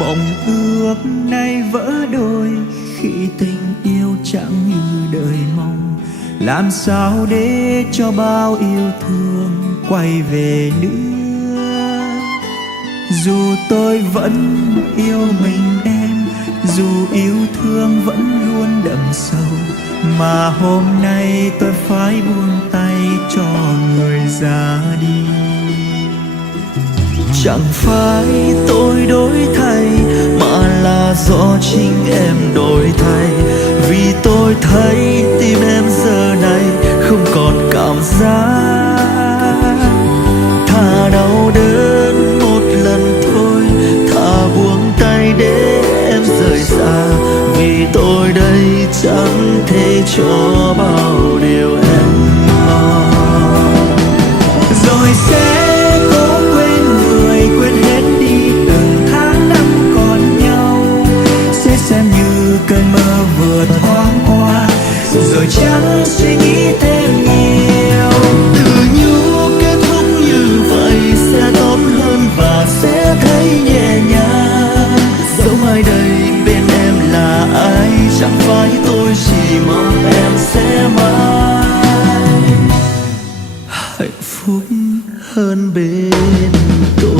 Mộng ước nay vỡ đôi khi tình yêu chẳng như đời mong. Làm sao để cho bao yêu thương quay về nữa? Dù tôi vẫn yêu mình em, dù yêu thương vẫn luôn đậm sâu, mà hôm nay tôi phải buông tay cho người ra đi. Chẳng phải tôi đổi thay, mà là do chính em đổi thay. Vì tôi thấy tim em giờ này không còn cảm giác. Thà đau đớn một lần thôi, thà buông tay để em rời xa. Vì tôi đây chẳng thể cho bao điều em mong. Rồi sẽ quên hết đi từng tháng năm còn nhau, sẽ xem như cơn mơ vừa thoáng qua, rồi chẳng suy nghĩ thêm nhiều. Tự nhủ kết thúc như vậy sẽ tốt hơn và sẽ thấy nhẹ nhàng. Dẫu mai đây bên em là ai, chẳng phải tôi chỉ mong em sẽ mãi hạnh phúc hơn bên tôi.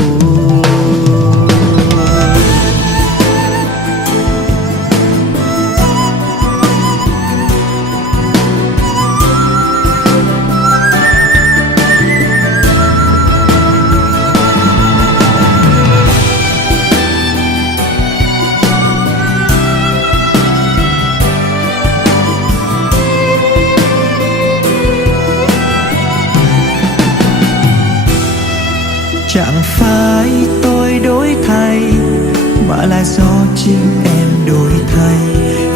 Chẳng phải tôi đổi thay, mà là do chính em đổi thay.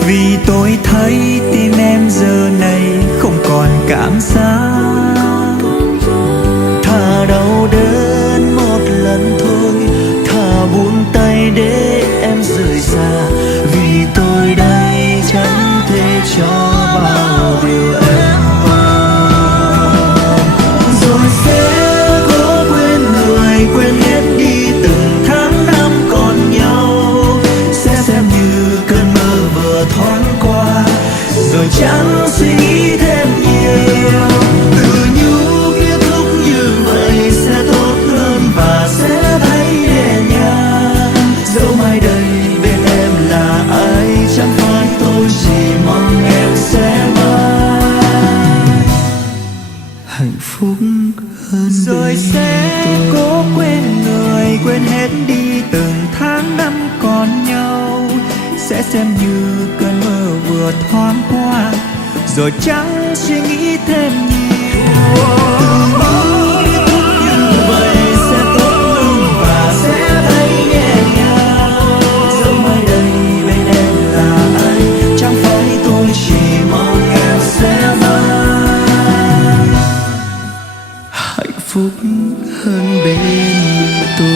Vì tôi thấy tim em giờ này không còn cảm giác. Thà đau đớn một lần thôi, thà buông tay để em rời xa. Vì tôi đây chẳng thể cho bao điều em mong. Rồi sẽ quên hết đi từng tháng năm còn nhau, sẽ xem như cơn mơ vừa thoáng qua, rồi chẳng suy nghĩ thêm nhiều. Tự nhủ kết thúc như vậy sẽ tốt hơn và sẽ thấy nhẹ nhàng. Dẫu mai đây bên em là ai, chẳng phải tôi chỉ mong em sẽ mãi hạnh phúc hơn. Rồi sẽ cố quên người, quên hết đi từng tháng năm còn nhau, sẽ xem như cơn mơ vừa thoáng qua, rồi chẳng suy nghĩ thêm nhiều. Như vậy sẽ tốt hơn và sẽ thấy nhẹ nhàng. Dẫu mai đây bên em là ai, chẳng phải tôi chỉ mong em sẽ mãi hạnh phúc hơn bên tôi.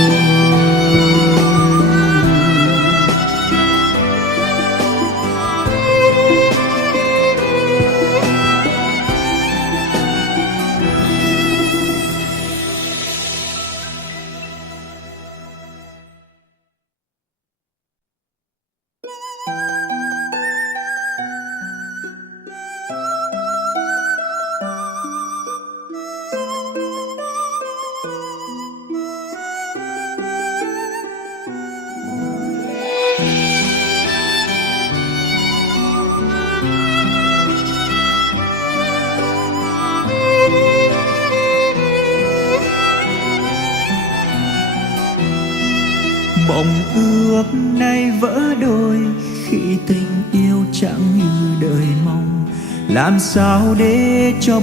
Mộng ước nay vỡ đôi khi tình yêu chẳng như đời mong. Làm sao để cho